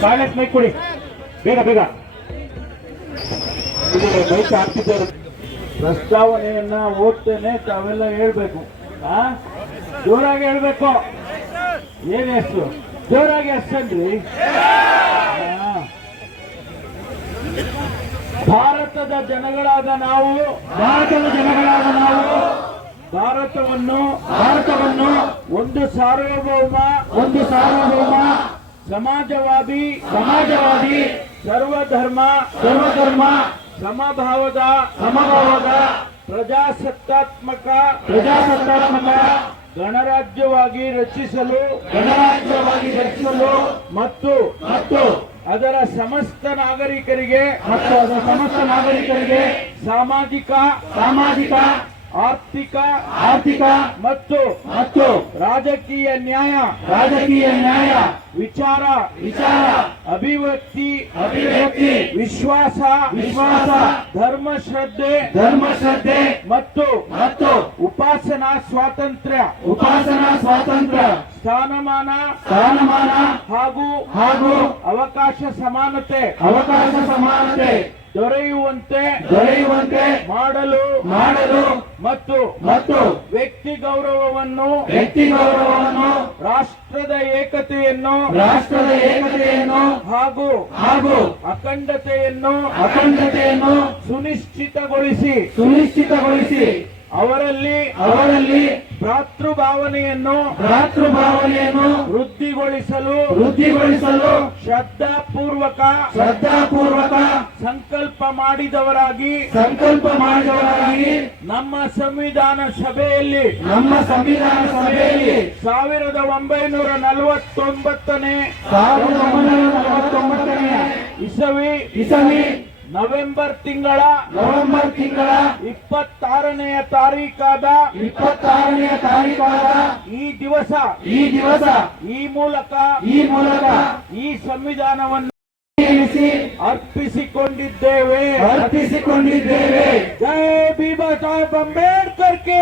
Silence mic ಕೊಡಿ. ಬೇಗ ಬೇಗ. ಮೈಕ್ ಹಾಕ್ತಿದ್ದಾರೆ ಪ್ರಸ್ತಾವನೆಯನ್ನ ಓದ್ತೇನೆ, ತಾವೆಲ್ಲ ಹೇಳ್ಬೇಕು. ಆ? ಜೋರಾಗಿ ಹೇಳ್ಬೇಕು. ಏನ್ ಹೆಸರು? ಜೋರಾಗಿ ಹೆಸನ್ರಿ ಭಾರತದ ಜನಗಳಾದ ನಾವು, ಭಾರತದ ಜನಗಳಾದ ನಾವು, ಭಾರತವನ್ನು ಭಾರತವನ್ನು ಒಂದು ಸಾರ್ವಭೌಮ ಒಂದು ಸಾರ್ವಭೌಮ ಸಮಾಜವಾದಿ ಸಮಾಜವಾದಿ ಸರ್ವಧರ್ಮ ಸರ್ವಧರ್ಮ ಸಮಭಾವದ ಸಮಭಾವದ ಪ್ರಜಾಸತ್ತಾತ್ಮಕ ಪ್ರಜಾಸತ್ತಾತ್ಮಕ ಗಣರಾಜ್ಯವಾಗಿ ರಚಿಸಲು ಗಣರಾಜ್ಯವಾಗಿ ರಚಿಸಲು ಮತ್ತು ಮತ್ತು ಅದರ ಸಮಸ್ತ ನಾಗರಿಕರಿಗೆ ಮತ್ತು ಅದರ ಸಮಸ್ತ ನಾಗರಿಕರಿಗೆ ಸಾಮಾಜಿಕ ಸಾಮಾಜಿಕ ಆರ್ಥಿಕ ಆರ್ಥಿಕ ಮತ್ತು ಮತ್ತು ರಾಜಕೀಯ ನ್ಯಾಯ ರಾಜಕೀಯ ನ್ಯಾಯ ವಿಚಾರ ವಿಚಾರ ಅಭಿವ್ಯಕ್ತಿ ಅಭಿವ್ಯಕ್ತಿ ವಿಶ್ವಾಸ ವಿಶ್ವಾಸ ಧರ್ಮ ಶ್ರದ್ಧೆ ಧರ್ಮ ಶ್ರದ್ಧೆ ಮತ್ತು ಮತ್ತು ಉಪಾಸನಾ ಸ್ವಾತಂತ್ರ್ಯ ಉಪಾಸನಾ ಸ್ವಾತಂತ್ರ್ಯ ಸ್ಥಾನಮಾನ ಸ್ಥಾನಮಾನ ಹಾಗೂ ಹಾಗೂ ಅವಕಾಶ ಸಮಾನತೆ ಅವಕಾಶ ಸಮಾನತೆ ದೊರೆಯುವಂತೆ ದೊರೆಯುವಂತೆ ಮಾಡಲು ಮಾಡಲು ಮತ್ತು ಮತ್ತು ವ್ಯಕ್ತಿ ಗೌರವವನ್ನು ವ್ಯಕ್ತಿ ಗೌರವವನ್ನು ರಾಷ್ಟ್ರದ ಏಕತೆಯನ್ನು ರಾಷ್ಟ್ರದ ಏಕತೆಯನ್ನು ಹಾಗೂ ಹಾಗೂ ಅಖಂಡತೆಯನ್ನು ಅಖಂಡತೆಯನ್ನು ಸುನಿಶ್ಚಿತಗೊಳಿಸಿ ಸುನಿಶ್ಚಿತಗೊಳಿಸಿ ಅವರಲ್ಲಿ ಅವರಲ್ಲಿ ಭ್ರಾತೃಭಾವನೆಯನ್ನು ಭ್ರಾತೃಭಾವನೆಯನ್ನು ವೃದ್ಧಿಗೊಳಿಸಲು ವೃದ್ಧಿಗೊಳಿಸಲು ಶ್ರದ್ಧಾಪೂರ್ವಕ ಶ್ರದ್ಧಾಪೂರ್ವಕ ಸಂಕಲ್ಪ ಮಾಡಿದವರಾಗಿ ಸಂಕಲ್ಪ ಮಾಡಿದವರಾಗಿ ನಮ್ಮ ಸಂವಿಧಾನ ಸಭೆಯಲ್ಲಿ ನಮ್ಮ ಸಂವಿಧಾನ ಸಭೆಯಲ್ಲಿ ಸಾವಿರದ ಒಂಬೈನೂರ ನಲವತ್ತೊಂಬತ್ತನೇ ಸಾವಿರದ ಒಂಬೈನೂರ ನಲವತ್ತೊಂಬತ್ತನೇ ಇಸವಿ ಇಸವಿ ನವೆಂಬರ್ ತಿಂಗಳ ನವೆಂಬರ್ ತಿಂಗಳ ಇಪ್ಪತ್ತಾರನೆಯ ತಾರೀಕಾದ ಇಪ್ಪತ್ತಾರನೆಯ ತಾರೀಕಾದ ಈ ದಿವಸ ಈ ದಿವಸ ಈ ಮೂಲಕ ಈ ಮೂಲಕ ಈ ಸಂವಿಧಾನವನ್ನು ಅರ್ಪಿಸಿಕೊಂಡಿದ್ದೇವೆ. ಅರ್ಪಿಸಿಕೊಂಡಿದ್ದೇವೆ. ಜೈ ಭೀಮಾ ಸಾಹೇಬ್ ಅಂಬೇಡ್ಕರ್ ಕೆ